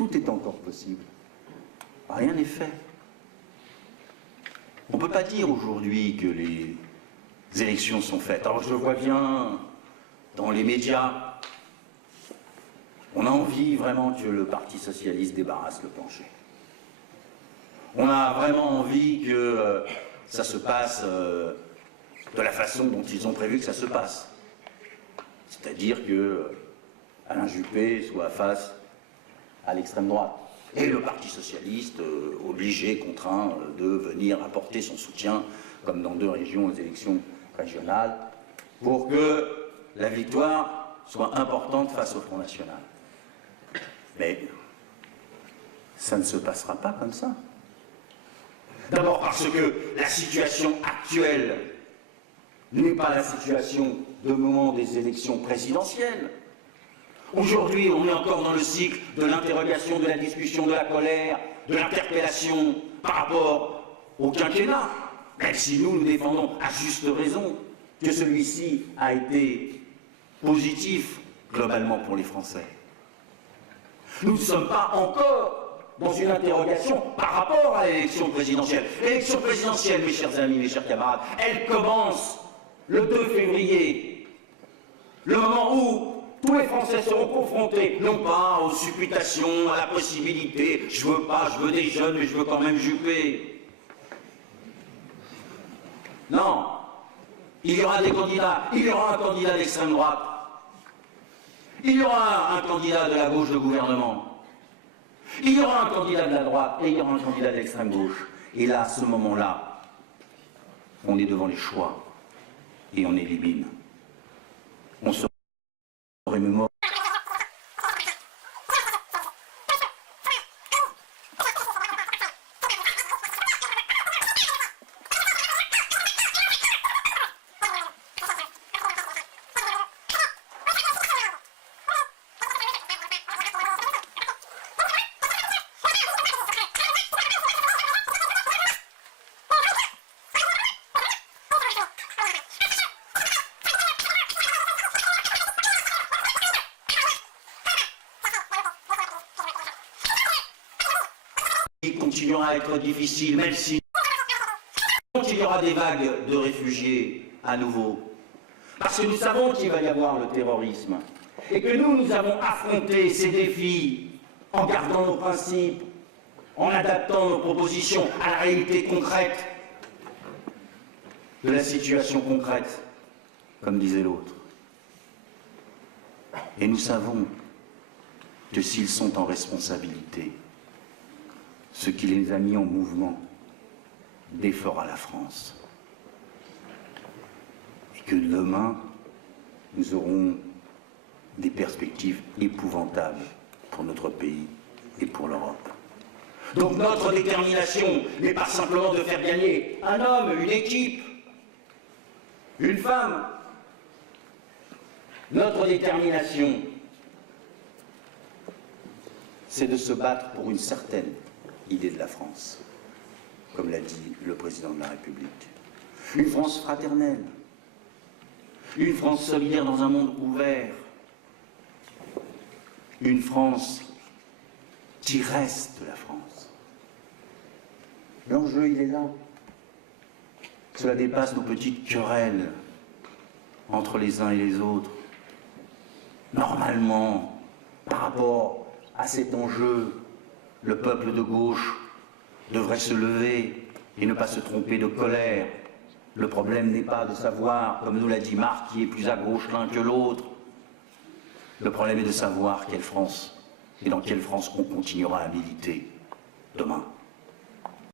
tout est encore possible. Rien n'est fait. On ne peut pas dire aujourd'hui que les élections sont faites. Alors je vois bien dans les médias, on a envie vraiment que le Parti socialiste débarrasse le plancher. On a vraiment envie que ça se passe de la façon dont ils ont prévu que ça se passe. C'est-à-dire que Alain Juppé soit face à l'extrême droite. Et le Parti socialiste, obligé, contraint de venir apporter son soutien, comme dans 2 régions aux élections régionales, pour que la victoire soit importante face au Front National. Mais ça ne se passera pas comme ça. D'abord parce que la situation actuelle n'est pas la situation de moment des élections présidentielles. Aujourd'hui, on est encore dans le cycle de l'interrogation, de la discussion, de la colère, de l'interpellation par rapport au quinquennat. Même si nous défendons à juste raison que celui-ci a été positif globalement pour les Français. Nous ne sommes pas encore dans une interrogation par rapport à l'élection présidentielle. L'élection présidentielle, mes chers amis, mes chers camarades, elle commence le 2 février, le moment où tous les Français seront confrontés, non pas aux supputations, à la possibilité, je veux pas, je veux des jeunes, mais je veux quand même Juppé. Non, il y aura des candidats, il y aura un candidat d'extrême droite, il y aura un candidat de la gauche de gouvernement, il y aura un candidat de la droite et il y aura un candidat de l'extrême gauche. Et là, à ce moment-là, on est devant les choix et on élimine. On se remémore. Il continuera à être difficile, même si il y aura des vagues de réfugiés à nouveau. Parce que nous savons qu'il va y avoir le terrorisme. Et que nous avons affronté ces défis en gardant nos principes, en adaptant nos propositions à la réalité concrète de la situation concrète, comme disait l'autre. Et nous savons que s'ils sont en responsabilité, ce qui les a mis en mouvement défera la France. Et que demain, nous aurons des perspectives épouvantables pour notre pays et pour l'Europe. Donc notre détermination n'est pas simplement de faire gagner un homme, une équipe, une femme. Notre détermination, c'est de se battre pour une certaine idée de la France, comme l'a dit le président de la République. Une France fraternelle, une France solidaire dans un monde ouvert, une France qui reste la France. L'enjeu, il est là. Cela dépasse nos petites querelles entre les uns et les autres. Normalement, par rapport à cet enjeu, le peuple de gauche devrait se lever et ne pas se tromper de colère. Le problème n'est pas de savoir, comme nous l'a dit Marc, qui est plus à gauche l'un que l'autre. Le problème est de savoir quelle France et dans quelle France on continuera à militer demain.